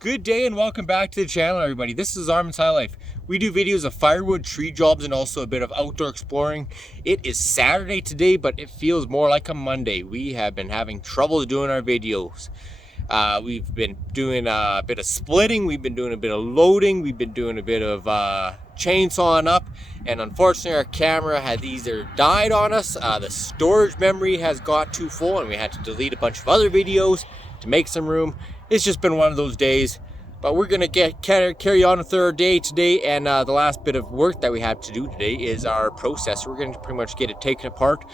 Good day and welcome back to the channel, everybody. This is Armands High Life. We do videos of firewood, tree jobs, and also a bit of outdoor exploring. It is Saturday today, but it feels more like a Monday. We have been having trouble doing our videos. We've been doing a bit of splitting, we've been doing a bit of loading, we've been doing a bit of chainsawing up, and unfortunately our camera has either died on us, the storage memory has got too full, and we had to delete a bunch of other videos to make some room. It's just been one of those days, but we're gonna carry on with our day today, and the last bit of work that we have to do today is our processor. We're gonna pretty much get it taken apart,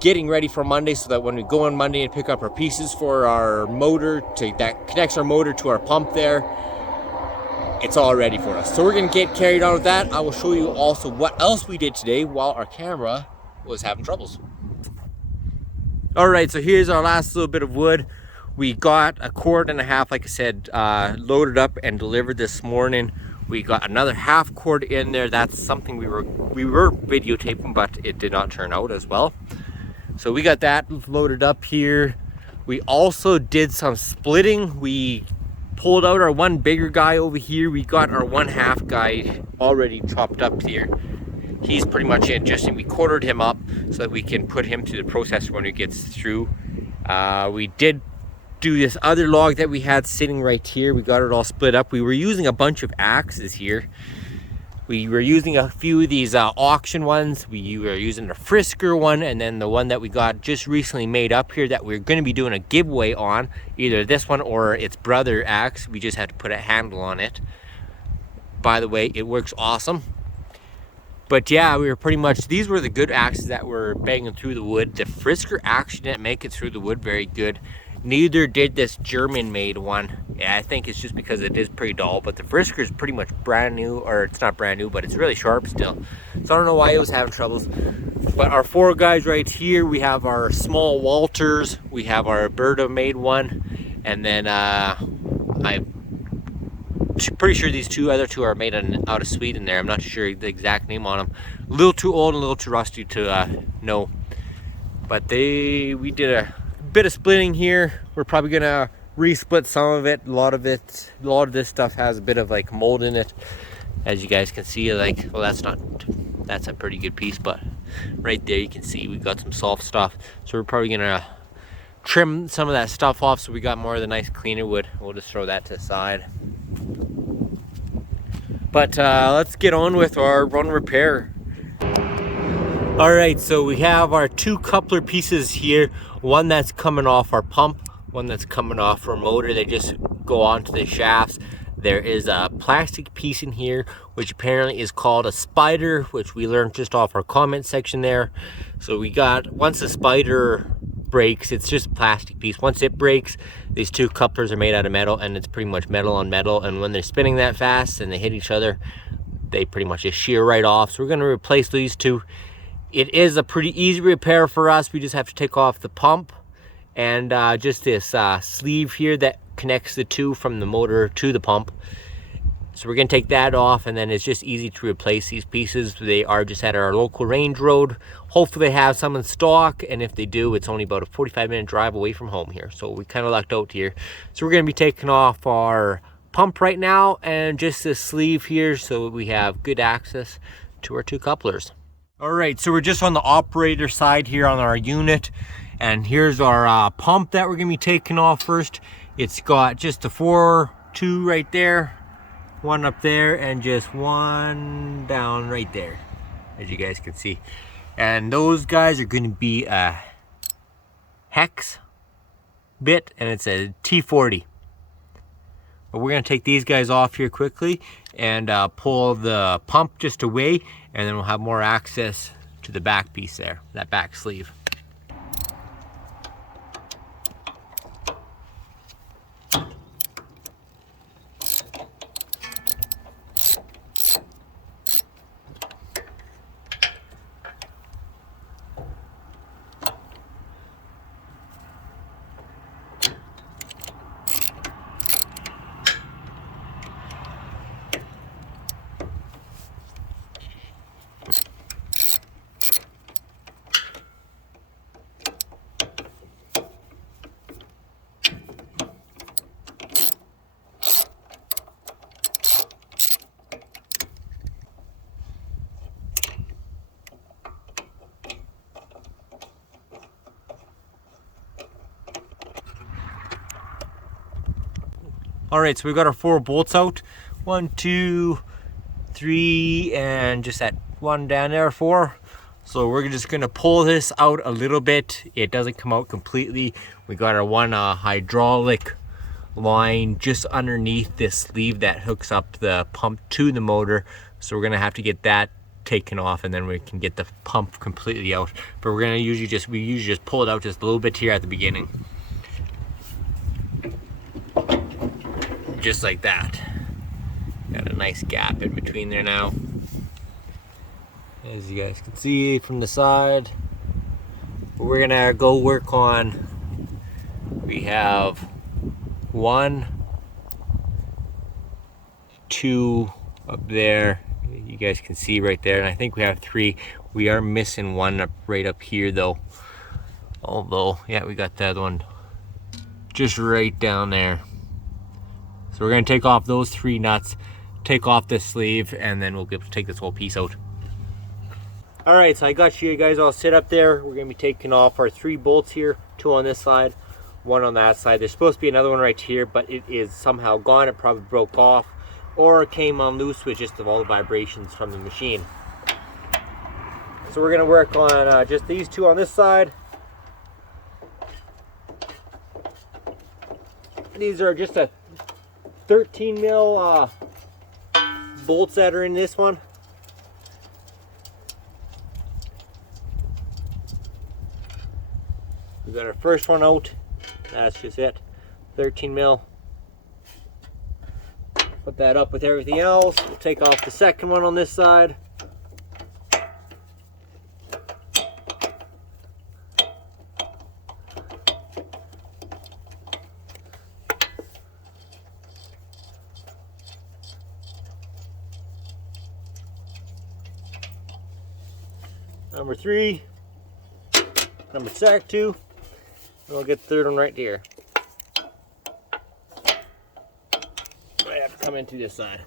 getting ready for Monday, so that when we go on Monday and pick up our pieces for our motor that connects our motor to our pump there, it's all ready for us. So we're gonna get carried on with that. I will show you also what else we did today while our camera was having troubles. All right, so here's our last little bit of wood. We got a cord and a half, like I said, loaded up and delivered this morning. We got another half cord in there. That's something we were videotaping, but it did not turn out as well. So we got that loaded up here. We also did some splitting. We pulled out our one bigger guy over here. We got our 1/2 guy already chopped up here. He's pretty much it. We quartered him up so that we can put him to the processor when he gets through. We did do this other log that we had sitting right here. We got it all split up. We were using a bunch of axes here. We were using a few of these auction ones. We were using a Frisker one, and then the one that we got just recently made up here that we're going to be doing a giveaway on, either this one or its brother axe. We just had to put a handle on it. By the way, it works awesome. But yeah, we were pretty much, these were the good axes that were banging through the wood. The Frisker axe didn't make it through the wood very good. Neither did this German-made one. Yeah, I think it's just because it is pretty dull, but the Frisker is pretty much brand new, or it's not brand new, but it's really sharp still. So I don't know why it was having troubles. But our 4 guys right here, we have our small Walters, we have our Alberta-made one, and then I'm pretty sure these other two are made out of Sweden there. I'm not sure the exact name on them. A little too old and a little too rusty to know. But we did a bit of splitting here. We're probably gonna resplit some of it. A lot of this stuff has a bit of like mold in it, as you guys can see. Like, well, that's a pretty good piece, but right there you can see we got some soft stuff. So we're probably gonna trim some of that stuff off so we got more of the nice cleaner wood. We'll just throw that to the side. But let's get on with our run repair. All right, so we have our 2 coupler pieces here. One that's coming off our pump, one that's coming off our motor. They just go onto the shafts. There is a plastic piece in here, which apparently is called a spider, which we learned just off our comment section there. So we got, once the spider breaks, it's just a plastic piece. Once it breaks, these 2 couplers are made out of metal, and it's pretty much metal on metal. And when they're spinning that fast and they hit each other, they pretty much just shear right off. So we're gonna replace these 2. It is a pretty easy repair for us. We just have to take off the pump and just this sleeve here that connects the 2 from the motor to the pump. So we're gonna take that off, and then it's just easy to replace these pieces. They are just at our local range road. Hopefully they have some in stock, and if they do, it's only about a 45-minute drive away from home here. So we kind of lucked out here. So we're gonna be taking off our pump right now and just this sleeve here so we have good access to our 2 couplers. All right, so we're just on the operator side here on our unit, and here's our pump that we're gonna be taking off first. It's got just the 2 right there, 1 up there, and just 1 down right there, as you guys can see. And those guys are gonna be a hex bit, and it's a T40. But we're gonna take these guys off here quickly and pull the pump just away, and then we'll have more access to the back piece there, that back sleeve. All right, so we've got our 4 bolts out. 1, 2, 3, and just that one down there, 4. So we're just gonna pull this out a little bit. It doesn't come out completely. We got our one hydraulic line just underneath this sleeve that hooks up the pump to the motor. So we're gonna have to get that taken off, and then we can get the pump completely out. But we're gonna usually just pull it out just a little bit here at the beginning. Just like that. Got a nice gap in between there now. As you guys can see from the side. We're gonna go work on, we have 1, 2 up there. You guys can see right there, and I think we have 3. We are missing one right up here though. Although, yeah, we got the other one just right down there. So we're gonna take off those 3 nuts, take off this sleeve, and then we'll be able to take this whole piece out. All right, so I got you guys all set up there. We're gonna be taking off our 3 bolts here, 2 on this side, 1 on that side. There's supposed to be another one right here, but it is somehow gone. It probably broke off or came on loose with just all the vibrations from the machine. So we're gonna work on just these 2 on this side. These are just a 13 mil bolts that are in this one. We got our first one out. That's just it. 13 mil. Put that up with everything else. We'll take off the second one on this side. Number 3, number 2, and we'll get the third one right here. I have to come into this side.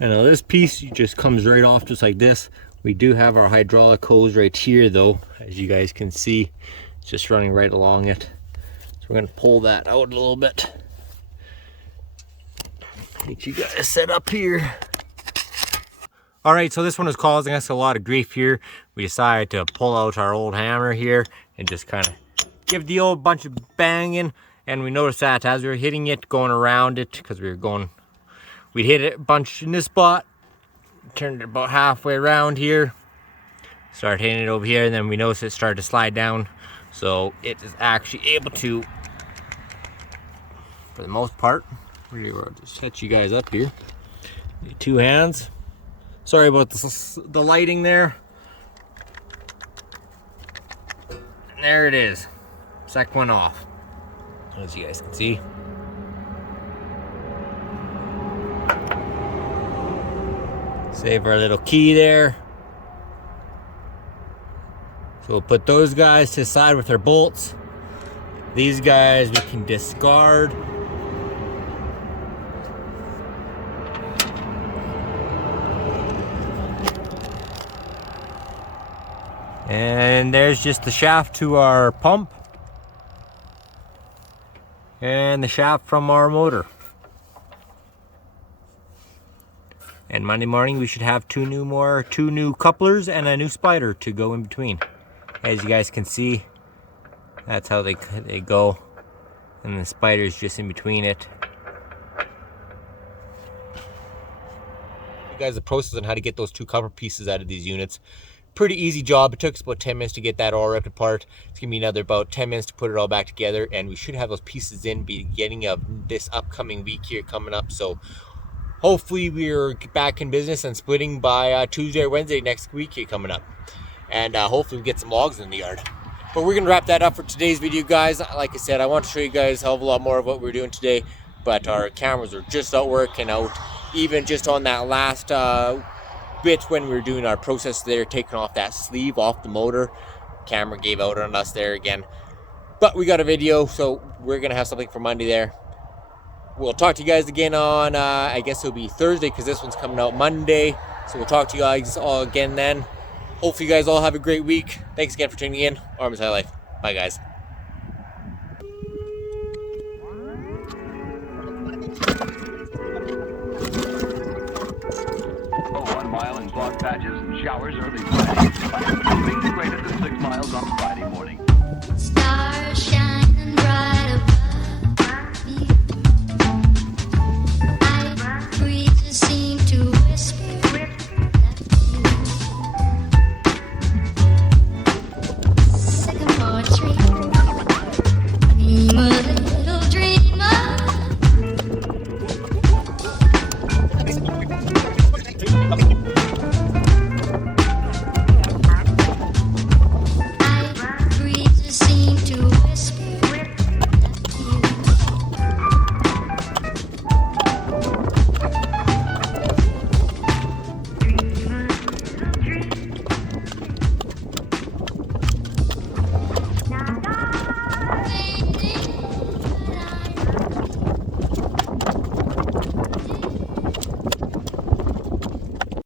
And now this piece just comes right off just like this. We do have our hydraulic hose right here though, as you guys can see. It's just running right along it. So we're gonna pull that out a little bit. Get you guys set up here. All right, so this one is causing us a lot of grief here. We decided to pull out our old hammer here and just kind of give the old bunch of banging. And we noticed that as we were hitting it, going around it, because we'd hit it a bunch in this spot, turned it about halfway around here, started hitting it over here, and then we noticed it started to slide down. So it is actually able to, for the most part, we'll just set you guys up here. 2 hands. Sorry about the lighting there. And there it is. Second one off, as you guys can see. Save our little key there. So we'll put those guys to the side with their bolts. These guys we can discard. And there's just the shaft to our pump. And the shaft from our motor. And Monday morning we should have 2 new couplers and a new spider to go in between. As you guys can see, that's how they go. And the spider is just in between it. You guys, the process on how to get those 2 copper pieces out of these units. Pretty easy job. It took us about 10 minutes to get that all ripped apart. It's gonna be another about 10 minutes to put it all back together, and we should have those pieces in beginning of this upcoming week here coming up. So hopefully we're back in business and splitting by Tuesday or Wednesday next week here coming up. And hopefully we get some logs in the yard. But we're gonna wrap that up for today's video, guys. Like I said, I want to show you guys a hell of a lot more of what we're doing today, but our cameras are just not working out. Even just on that last bit when we were doing our process there, taking off that sleeve off the motor, camera gave out on us there again. But we got a video, so we're going to have something for Monday there. We'll talk to you guys again on, I guess it'll be Thursday, because this one's coming out Monday. So we'll talk to you guys all again then. Hopefully you guys all have a great week. Thanks again for tuning in. Armands High Life. Bye, guys. Oh, 1 mile in fog patches and showers early Friday. Being greater than 6 miles on Friday morning. Stars.